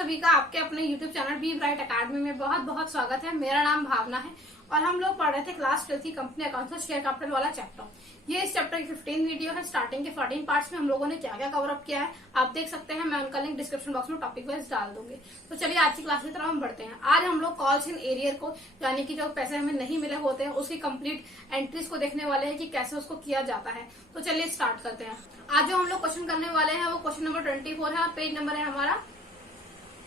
सभी का आपके अपने YouTube channel B bright academy में बहुत बहुत स्वागत है। मेरा नाम भावना है और हम लोग पढ़ रहे थे क्लास 12 की कंपनी अकाउंट्स शेयर कैपिटल वाला चैप्टर। ये इस चैप्टर की 15 वीडियो है। स्टार्टिंग के 14 पार्ट्स में हम लोगों ने क्या क्या कवर अप किया है आप देख सकते हैं। मैं उनका लिंक डिस्क्रिप्शन बॉक्स में टॉपिक वाइज डाल दूंगी। तो चलिए आज की क्लास की तरफ हम बढ़ते हैं। आज हम लोग कॉल्स इन एरियर को यानी कि जो पैसे हमें नहीं मिले होते हैं उसकी कंप्लीट एंट्रीज को देखने वाले हैं कि कैसे उसको किया जाता है। तो चलिए स्टार्ट करते हैं। आज जो हम लोग क्वेश्चन करने वाले हैं वो क्वेश्चन नंबर 24 है और पेज नंबर है हमारा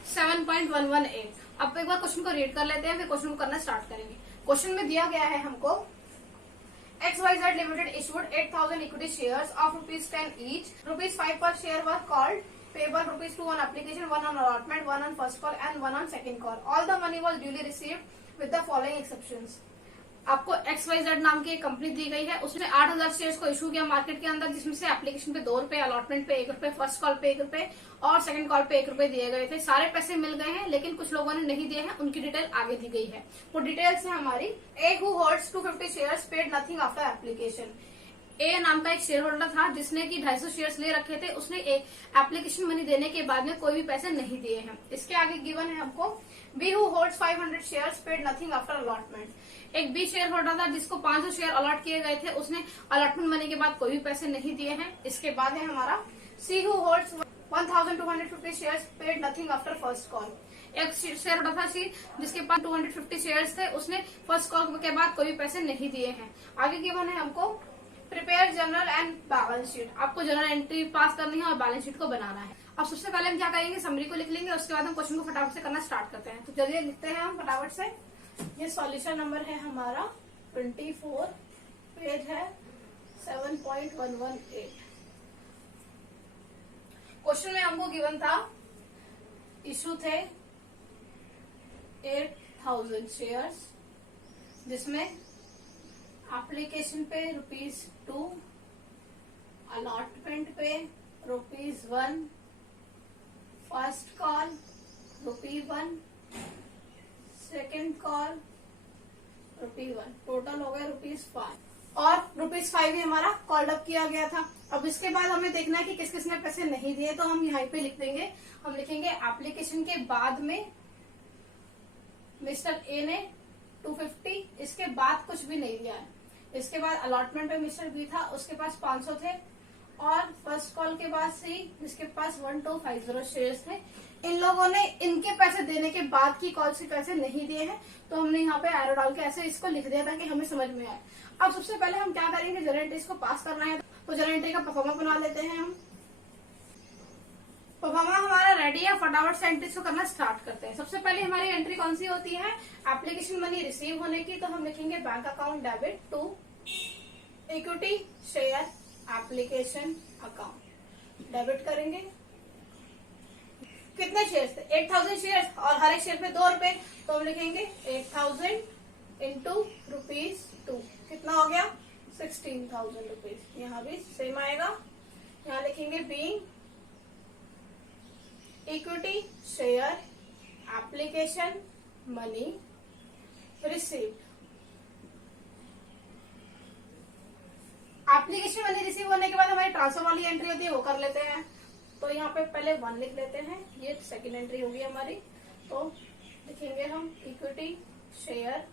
7.118। अब एक बार क्वेश्चन को रीड कर लेते हैं फिर क्वेश्चन को करना स्टार्ट करेंगे। क्वेश्चन में दिया गया है हमको XYZ Limited issued 8,000 equity shares of ₹10 each. ₹5 per share were called payable ₹2 on application, 1 on allotment, 1 on first call and 1 on second call. All the money was duly received with the following exceptions. आपको XYZ नाम की एक company दी गई है। उसने 8,000 shares को issue किया market के अंदर, जिसमें से एप्लीकेशन पे ₹2, अलॉटमेंट पे ₹1, फर्स्ट कॉल पे ₹1 और सेकंड कॉल पे ₹1 दिए गए थे। सारे पैसे मिल गए हैं लेकिन कुछ लोगों ने नहीं दिए हैं, उनकी डिटेल आगे दी गई है। वो डिटेल्स है हमारी। A who holds 250 shares paid nothing after application. A नाम का एक शेयर होल्डर था जिसने की 250 शेयर्स ले रखे थे। उसने एक एप्लीकेशन मनी देने के बाद में कोई भी पैसे नहीं दिए हैं। इसके आगे गिवन है हमको B who holds 500 shares paid nothing after allotment. एक बी शेयर होल्डर था जिसको 500 शेयर अलॉट किए गए थे। उसने अलॉटमेंट मनी के बाद कोई भी पैसे नहीं दिए हैं। इसके बाद है हमारा see who holds 1,250 shares paid nothing after first call. एक शेयर होल्डर था सी जिसके पास 250 शेयर्स थे। उसने फर्स्ट कॉल के बाद कोई भी पैसे नहीं दिए हैं। आगे गिवन है हमको prepare journal and balance sheet. आपको जर्नल एंट्री पास करनी है और बैलेंस शीट को बनाना है। अब सबसे पहले हम क्या करेंगे, समरी को लिख लेंगे। उसके बाद हम क्वेश्चन को फटाफट से करना स्टार्ट करते हैं। तो चलिए लिखते हैं हम फटाफट से। ये सॉल्यूशन नंबर है हमारा 24, पेज है 7.118। क्वेश्चन में हमको गिवन था इशू थे 8,000 शेयर्स जिसमें एप्लीकेशन पे ₹2, अलॉटमेंट पे ₹1, first call ₹1, second call ₹1, total हो गए ₹5 और ₹5 ही हमारा कॉल्ड अप किया गया था। अब इसके बाद हमें देखना है कि किस किसने पैसे नहीं दिए, तो हम यहाँ पे लिख देंगे। हम लिखेंगे एप्लीकेशन के बाद में मिस्टर ए ने 250, इसके बाद कुछ भी नहीं दिया है। इसके बाद अलॉटमेंट पे मिस्टर बी था, उसके पास 500 थे और फर्स्ट कॉल के बाद सी जिसके पास 1250 शेयर्स थे। इन लोगों ने इनके पैसे देने के बाद की कॉल से पैसे नहीं दिए हैं, तो हमने यहाँ पे एरो डाल के ऐसे इसको लिख दिया ताकि हमें समझ में आए। अब सबसे पहले हम क्या करेंगे, जर्नल एंट्रीज को पास करना है तो जर्नल एंट्री का परफॉर्मा बना लेते हैं हम। परफॉर्मा हमारा रेडी है, फटाफट से एंट्रीज को करना स्टार्ट करते हैं। सबसे पहले हमारी एंट्री कौन सी होती है, एप्लीकेशन मनी रिसीव होने की। तो हम लिखेंगे bank account debit to equity share application account. Debit करेंगे। कितने शेयर्स थे, 8,000 शेयर्स और हर एक शेयर पे ₹2। तो हम लिखेंगे 8,000 इंटू ₹2। कितना हो गया, 16,000 रुपीज। यहाँ भी सेम आएगा। यहाँ लिखेंगे being equity share application money received. Application money receive होने के बाद हमारी ट्रांसफर वाली एंट्री होती है, वो कर लेते हैं। तो यहाँ पे पहले 1 लिख लेते हैं, ये सेकंड एंट्री होगी हमारी। तो लिखेंगे हम equity share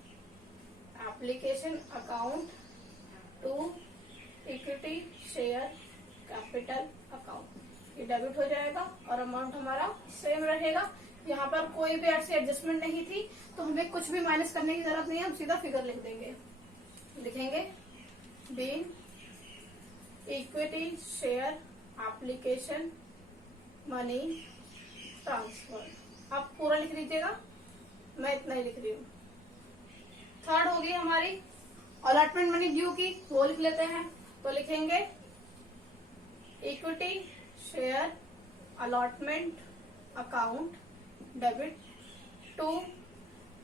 application account to equity share capital account. ये डेबिट हो जाएगा और अमाउंट हमारा सेम रहेगा। यहाँ पर कोई भी ऐसी एडजस्टमेंट नहीं थी तो हमें कुछ भी माइनस करने की जरूरत नहीं है, हम सीधा फिगर लिख देंगे। लिखेंगे being equity share application money transfer. आप पूरा लिख लीजिएगा, मैं इतना ही लिख रही हूँ। थर्ड होगी हमारी अलॉटमेंट मनी ड्यू की, वो लिख लेते हैं। तो लिखेंगे equity share allotment account debit to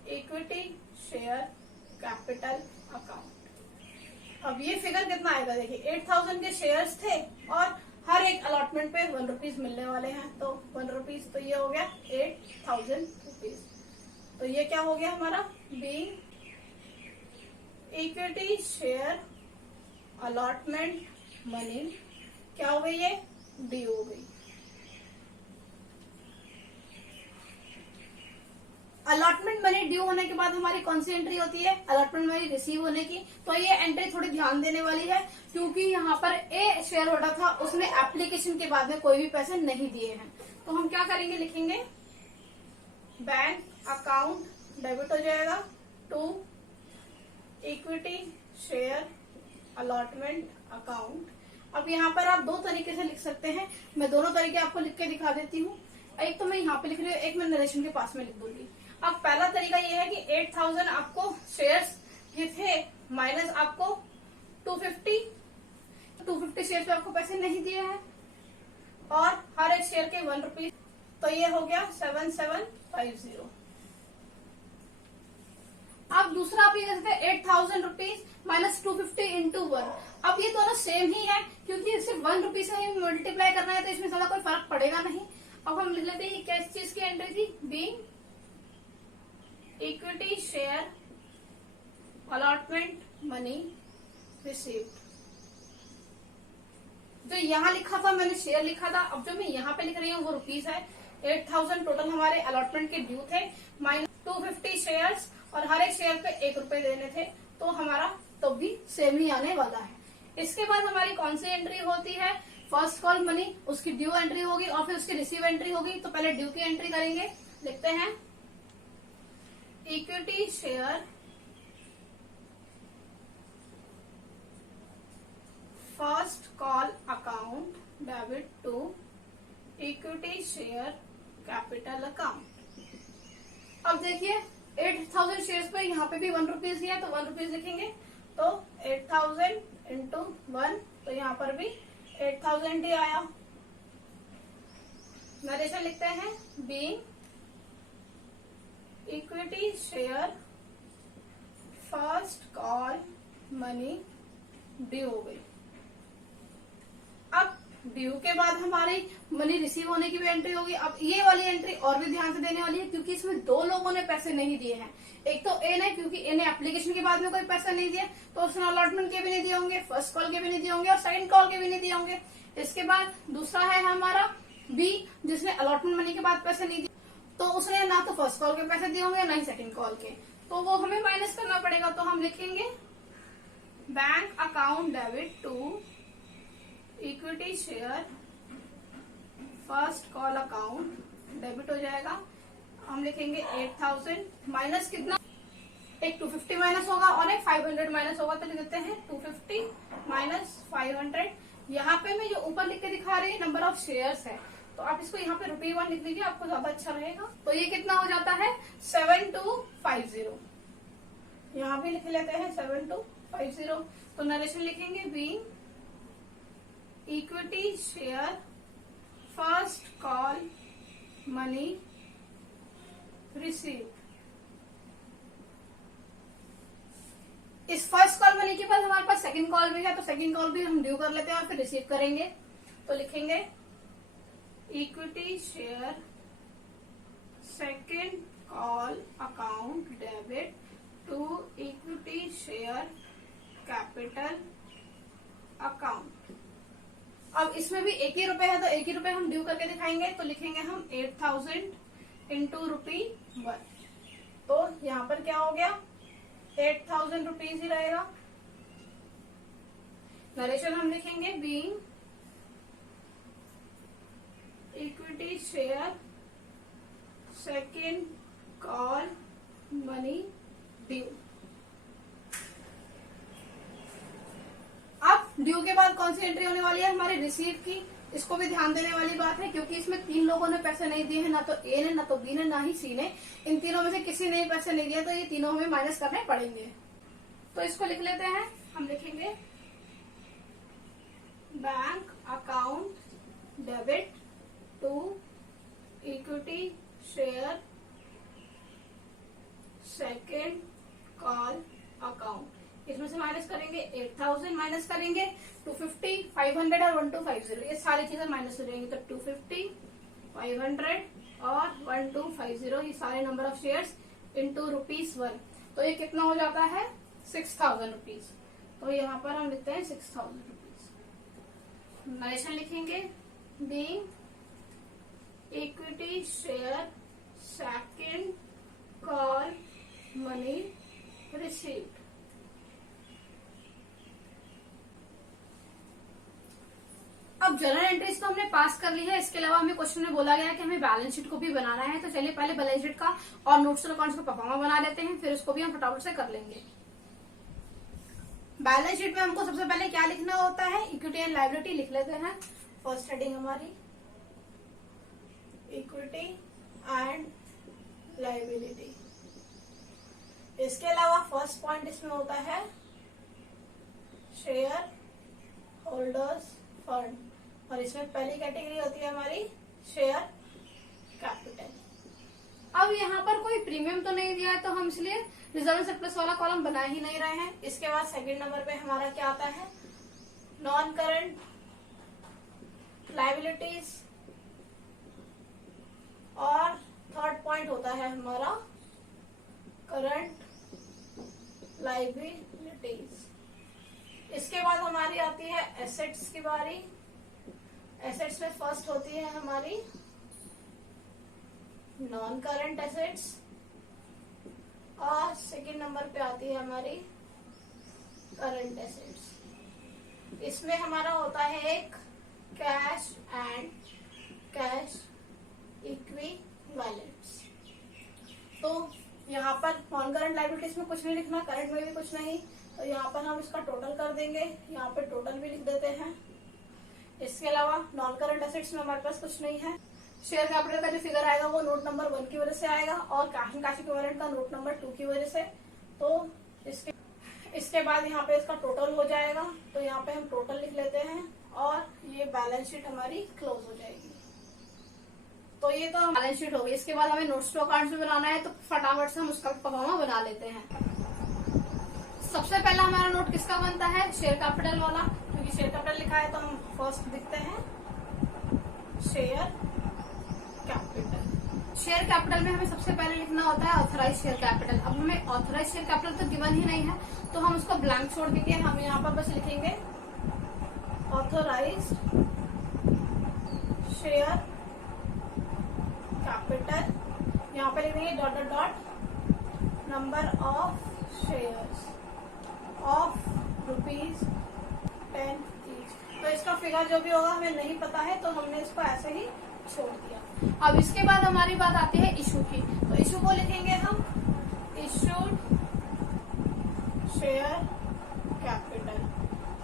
equity share capital account. अब ये फिगर कितना आएगा, देखिए 8,000 के शेयर्स थे और हर एक अलॉटमेंट पे ₹1 मिलने वाले हैं। तो ₹1, तो ये हो गया 8,000 रुपीज। तो ये क्या हो गया हमारा, being equity share allotment money क्या हो गई, ये डी हो गई। अलॉटमेंट मनी ड्यू होने के बाद हमारी कौन सी एंट्री होती है? अलॉटमेंट मनी रिसीव होने की। तो ये एंट्री थोड़ी ध्यान देने वाली है, क्योंकि यहाँ पर ए शेयर होल्डर था, उसने एप्लीकेशन के बाद में कोई भी पैसे नहीं दिए हैं। तो हम क्या करेंगे, लिखेंगे बैंक अकाउंट डेबिट हो जाएगा to equity share allotment account. अब यहाँ पर आप दो तरीके से लिख सकते हैं, मैं दोनों तरीके आपको लिख के दिखा देती हूँ। एक तो मैं यहाँ पे लिख रही हूँ, एक मैं नरेशन के पास में लिख दूंगी। अब पहला तरीका ये है कि 8000 आपको शेयर्स ये थे, माइनस आपको 250 शेयर्स पे आपको पैसे नहीं दिए हैं, और हर एक शेयर के 1 रुपीज, तो ये हो गया 7750। अब दूसरा आप ये कह सकते हैं 8000 रुपीज माइनस 250 इंटू 1। अब ये दोनों सेम ही है, क्योंकि सिर्फ 1 रुपीज से ही मल्टीप्लाई करना है, तो इसमें ज्यादा कोई फर्क पड़ेगा नहीं। अब हम लिख लेते हैं क्या इस चीज की एंट्री थी, being equity share allotment money received. जो यहाँ लिखा था मैंने शेयर लिखा था, अब जो मैं यहाँ पे लिख रही हूँ वो रुपीज है। 8000 टोटल हमारे अलॉटमेंट के ड्यू थे, माइनस 250 शेयर्स, और हर एक शेयर पे 1 रुपए देने थे, तो हमारा तो भी सेम ही आने वाला है। इसके बाद हमारी कौन सी एंट्री होती है? फर्स्ट कॉल मनी, उसकी ड्यू एंट्री होगी और फिर उसकी रिसीव एंट्री होगी। तो पहले ड्यू की एंट्री करेंगे, लिखते हैं equity share first call account debit to equity share capital account. अब देखिए 8000 शेयर्स पे यहाँ पे भी 1 रुपीज ही है, तो 1 रुपीज लिखेंगे, तो 8000 इंटू 1, तो यहाँ पर भी 8000 ही आया। नरेशन लिखते हैं being equity share first call money due हो गई। अब ड्यू के बाद हमारी मनी रिसीव होने की भी एंट्री होगी। अब ये वाली एंट्री और भी ध्यान से देने वाली है, क्योंकि इसमें दो लोगों ने पैसे नहीं दिए हैं। एक तो ए ने, क्योंकि ए ने एप्लीकेशन के बाद में कोई पैसा नहीं दिया, तो उसने अलॉटमेंट के भी नहीं दिए होंगे, फर्स्ट कॉल के भी नहीं दिए होंगे, और सेकंड कॉल के भी नहीं दिए होंगे। इसके बाद दूसरा है हमारा बी, जिसने अलॉटमेंट मनी के बाद पैसे नहीं दिए, तो उसने ना तो फर्स्ट कॉल के पैसे दिए होंगे, ना ही सेकंड कॉल के, तो वो हमें माइनस करना पड़ेगा। तो हम लिखेंगे bank account debit to equity share first call account debit हो जाएगा। हम लिखेंगे 8000 माइनस कितना, एक 250 माइनस होगा और एक 500 माइनस होगा, तो लिख देते हैं 250 माइनस 500। यहाँ पे मैं जो ऊपर लिख के दिखा रही नंबर ऑफ शेयर्स है, तो आप इसको यहाँ पे ₹1 लिख लीजिए, आपको ज्यादा अच्छा रहेगा। तो ये कितना हो जाता है 7250। यहाँ भी लिख लेते हैं 7250। तो नरेशन लिखेंगे being equity share first call money receive. इस फर्स्ट कॉल मनी के बाद हमारे पास सेकंड कॉल भी है, तो सेकंड कॉल भी हम ड्यू कर लेते हैं और फिर रिसीव करेंगे। तो लिखेंगे equity share second call account debit to equity share capital account. अब इसमें भी 1 ही रुपए है, तो 1 ही रुपए हम ड्यू करके दिखाएंगे। तो लिखेंगे हम 8000 इंटू ₹1। तो यहाँ पर क्या हो गया 8000 रुपीज ही रहेगा। नरेशन हम लिखेंगे being equity share second call money due. अब ड्यू के बाद कौन सी एंट्री होने वाली है हमारी रिसीव की। इसको भी ध्यान देने वाली बात है, क्योंकि इसमें 3 लोगों ने पैसे नहीं दिए हैं, ना तो ए ने, ना तो बी ने, ना ही सी ने। इन तीनों में से किसी ने पैसे नहीं दिए, तो ये तीनों हमें माइनस करने पड़ेंगे। तो इसको लिख लेते हैं, हम लिखेंगे bank account debit to equity share second call account. इसमें से माइनस करेंगे 8000 माइनस करेंगे 250, 500 और 1250, ये सारी चीजें माइनस हो जाएंगी। तो 250, 500 और 1250 ये सारे नंबर ऑफ शेयर्स इंटू ₹1। तो ये कितना हो जाता है 6000 रुपीज। तो यहाँ पर हम लिखते हैं 6000 रुपीज। नरेशन लिखेंगे being equity share second money received. अब जर्नल एंट्रीज तो हमने पास कर ली है, इसके अलावा हमें क्वेश्चन में बोला गया है कि हमें बैलेंस शीट को भी बनाना है। तो चलिए पहले बैलेंस शीट का और नोट्स टू अकाउंट्स का परफॉर्मा बना लेते हैं, फिर उसको भी हम फटाफट से कर लेंगे। बैलेंस शीट में हमको सबसे पहले क्या लिखना होता है, इक्विटी एंड लायबिलिटी लिख लेते हैं। फर्स्ट हेडिंग हमारी इक्विटी एंड लायबिलिटी। इसके अलावा फर्स्ट पॉइंट इसमें होता है शेयर होल्डर्स फंड, और इसमें पहली कैटेगरी होती है हमारी शेयर कैपिटल। अब यहाँ पर कोई प्रीमियम तो नहीं दिया है, तो हम इसलिए रिजर्व सरप्लस वाला कॉलम बना ही नहीं रहे हैं। इसके बाद सेकंड नंबर पे हमारा क्या आता है, नॉन करंट लायबिलिटीज, और थर्ड पॉइंट होता है हमारा करंट लायबिलिटीज। इसके बाद हमारी आती है एसेट्स की बारी। एसेट्स में फर्स्ट होती है हमारी नॉन करंट एसेट्स, और सेकंड नंबर पे आती है हमारी करंट एसेट्स। इसमें हमारा होता है एक कैश एंड कैश इक्विवेलेंट्स। तो यहाँ पर नॉन करंट लायबिलिटीज में कुछ नहीं लिखना, करंट में भी कुछ नहीं, तो यहाँ पर हम इसका टोटल कर देंगे। यहाँ पे टोटल भी लिख देते हैं। इसके अलावा नॉन करंट एसेट्स में हमारे पास कुछ नहीं है। शेयर कैपिटल का जो फिगर आएगा वो नोट नंबर 1 की वजह से आएगा, और कैश एंड कैश इक्विवेलेंट का नोट नंबर 2 की वजह से। तो इसके बाद यहाँ पे इसका टोटल हो जाएगा, तो यहाँ पे हम टोटल लिख लेते हैं, और ये बैलेंस शीट हमारी क्लोज हो जाएगी। तो ये तो बैलेंस शीट होगी। इसके बाद हमें नोट्स टू अकाउंट्स भी बनाना है, तो फटाफट से हम उसका परफॉर्मा बना लेते हैं। सबसे पहला हमारा नोट किसका बनता है, शेयर कैपिटल वाला, क्योंकि शेयर कैपिटल लिखा है तो हम फर्स्ट लिखते हैं शेयर कैपिटल। शेयर कैपिटल में हमें सबसे पहले लिखना होता है ऑथराइज शेयर कैपिटल। अब हमें ऑथराइज शेयर कैपिटल तो गिवन ही नहीं है, तो हम उसको ब्लैंक छोड़ देंगे। हम यहाँ पर बस लिखेंगे ऑथराइज शेयर कैपिटल। यहाँ पे लिखेंगे dot dot dot number of shares of ₹10 each. तो इसका फिगर जो भी होगा हमें नहीं पता है, तो हमने इसको ऐसे ही छोड़ दिया। अब इसके बाद हमारी बात आती है इशू की। तो इशू को लिखेंगे हम इशूड शेयर कैपिटल।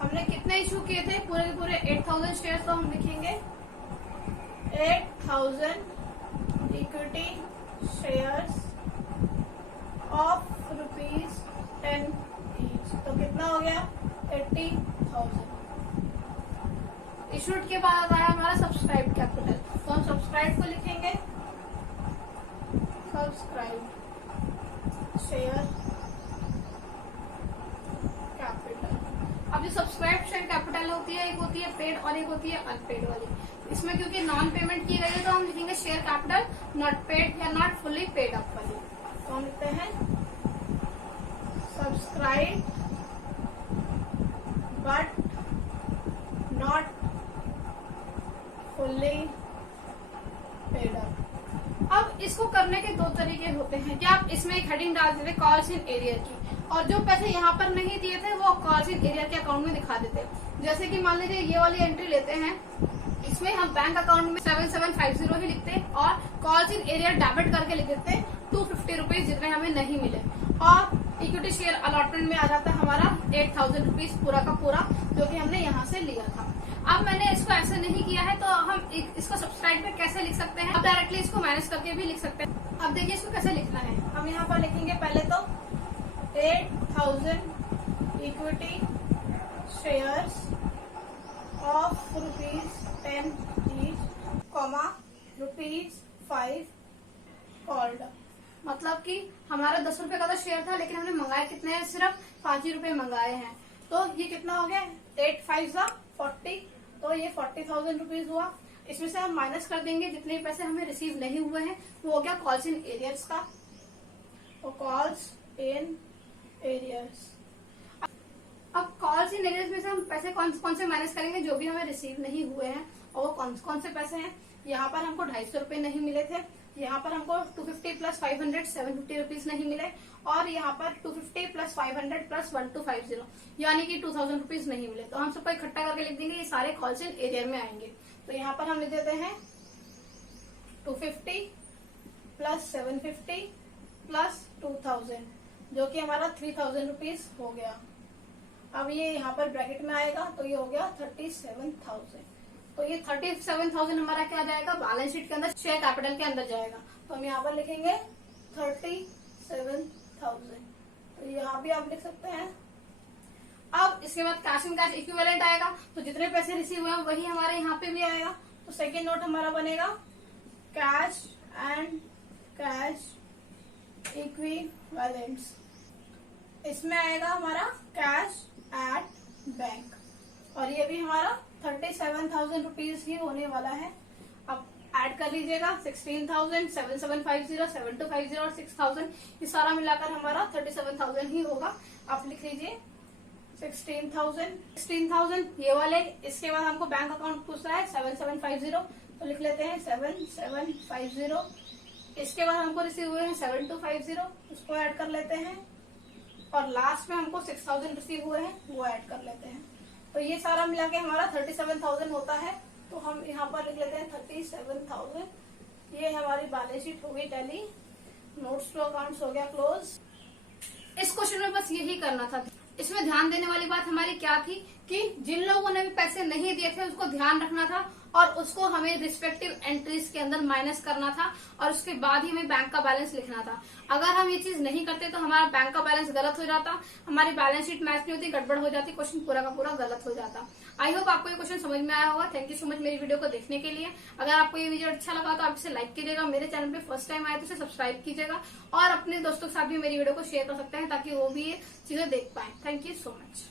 हमने कितने इशू किए थे, पूरे के पूरे 8000 शेयर, तो हम लिखेंगे 8000 इक्विटी शेयर्स ऑफ ₹10 ईच। तो कितना हो गया, 80,000। इशूड के बाद आता है हमारा सब्सक्राइब कैपिटल, तो हम सब्सक्राइब को लिखेंगे सब्सक्राइब शेयर कैपिटल। अब जो सब्सक्राइब शेयर कैपिटल होती है, एक होती है पेड और एक होती है अनपेड वाली। इसमें क्योंकि नॉन पेमेंट की गई है, तो हम लिखेंगे शेयर कैपिटल नॉट पेड या नॉट फुल्ली पेड अप वाली। तो हम लिखते हैं subscribe but not fully paid up. अब इसको करने के दो तरीके होते हैं कि आप इसमें एक हेडिंग डाल देते कॉल्स इन एरियर की, और जो पैसे यहाँ पर नहीं दिए थे वो कॉल्स इन एरियर के अकाउंट में दिखा देते। जैसे कि मान लीजिए ये वाली एंट्री लेते हैं, इसमें हम बैंक अकाउंट में 7750 ही लिखते, और कॉल्स इन एरियर डेबिट करके लिख देते 250 रुपीज, जितने हमें नहीं मिले, और इक्विटी शेयर अलॉटमेंट में आ जाता है हमारा 8000 रुपीज पूरा का पूरा, जो कि हमने यहाँ से लिया था। अब मैंने इसको ऐसे नहीं किया है, तो हम इसको सब्सक्राइब पे कैसे लिख सकते हैं, अब डायरेक्टली इसको माइनस करके भी लिख सकते हैं। अब देखिए इसको कैसे लिखना है। हम यहाँ पर लिखेंगे पहले तो 8000 equity shares of ₹10 each, comma ₹5 called. मतलब कि हमारा 10 रुपए का तो शेयर था, लेकिन हमने मंगाए कितने हैं, सिर्फ 5 ही रुपए मंगाए हैं। तो ये कितना हो गया, 8 5 40, तो ये 40,000 रुपीज हुआ। इसमें से हम माइनस कर देंगे जितने पैसे हमें रिसीव नहीं हुए हैं, वो हो गया कॉल्स इन एरियर्स का। तो कॉल्स इन एरियर्स, अब कॉल्स इन एरियर्स में से हम पैसे कौन से माइनस करेंगे, जो भी हमें रिसीव नहीं हुए हैं, और वो कौन से पैसे हैं। यहाँ पर हमको 250 रुपए नहीं मिले थे, यहाँ पर हमको 250 प्लस 500 750 रुपीज नहीं मिले, और यहाँ पर 250 प्लस 500 प्लस 1250 यानी कि 2000 रुपीज नहीं मिले। तो हम सबको इकट्ठा करके लिख देंगे, ये सारे होलसेल एरिया में आएंगे। तो यहाँ पर हम लिख देते हैं 250 प्लस 750 प्लस 2000 जो कि हमारा 3000 रुपीज हो गया। अब ये यहाँ पर ब्रैकेट में आएगा तो ये हो गया 37,000। तो ये 37,000 हमारा क्या जाएगा, बैलेंस शीट के अंदर शेयर कैपिटल के अंदर जाएगा। तो हम यहाँ पर लिखेंगे 37,000। तो यहाँ भी आप लिख सकते हैं। अब इसके बाद कैश एंड कैश इक्विवेलेंट आएगा, तो जितने पैसे रिसीव हुए हैं वही हमारे यहाँ पे भी आएगा। तो सेकेंड नोट हमारा बनेगा कैश एंड कैश इक्विवेलेंट्स। इसमें आएगा हमारा कैश एट बैंक, और ये भी हमारा 37,000 रुपीज ही होने वाला है। अब ऐड कर लीजिएगा 16,000, 7750, 7250 और 6,000, ये सारा मिलाकर हमारा 37,000 ही होगा। आप लिख लीजिए 16,000 ये वाले। इसके बाद हमको बैंक अकाउंट पूछ रहा है 7750, तो लिख लेते हैं 7750। इसके बाद हमको रिसीव हुए हैं 7250, उसको ऐड कर लेते हैं, और लास्ट में हमको 6,000 रिसीव हुए हैं, वो ऐड कर लेते हैं। तो ये सारा मिला के हमारा 37,000 होता है। तो हम यहाँ पर लिख लेते हैं 37,000। ये हमारी बैलेंस शीट हो गई टैली, नोट्स टू अकाउंट्स हो गया क्लोज। इस क्वेश्चन में बस यही करना था। इसमें ध्यान देने वाली बात हमारी क्या थी कि जिन लोगों ने भी पैसे नहीं दिए थे उसको ध्यान रखना था, और उसको हमें रिस्पेक्टिव एंट्रीज के अंदर माइनस करना था, और उसके बाद ही हमें बैंक का बैलेंस लिखना था। अगर हम ये चीज नहीं करते तो हमारा बैंक का बैलेंस गलत हो जाता, हमारी बैलेंस शीट मैच नहीं होती, गड़बड़ हो जाती, क्वेश्चन पूरा का पूरा गलत हो जाता। आई होप आपको ये क्वेश्चन समझ में आया होगा। थैंक यू सो मच मेरी वीडियो को देखने के लिए। अगर आपको ये वीडियो अच्छा लगा तो आप इसे लाइक कीजिएगा, मेरे चैनल पे फर्स्ट टाइम आए तो इसे सब्सक्राइब कीजिएगा, और अपने दोस्तों के साथ भी मेरी वीडियो को शेयर कर सकते हैं ताकि वो भी ये चीजें देख पाए। Thank you so much.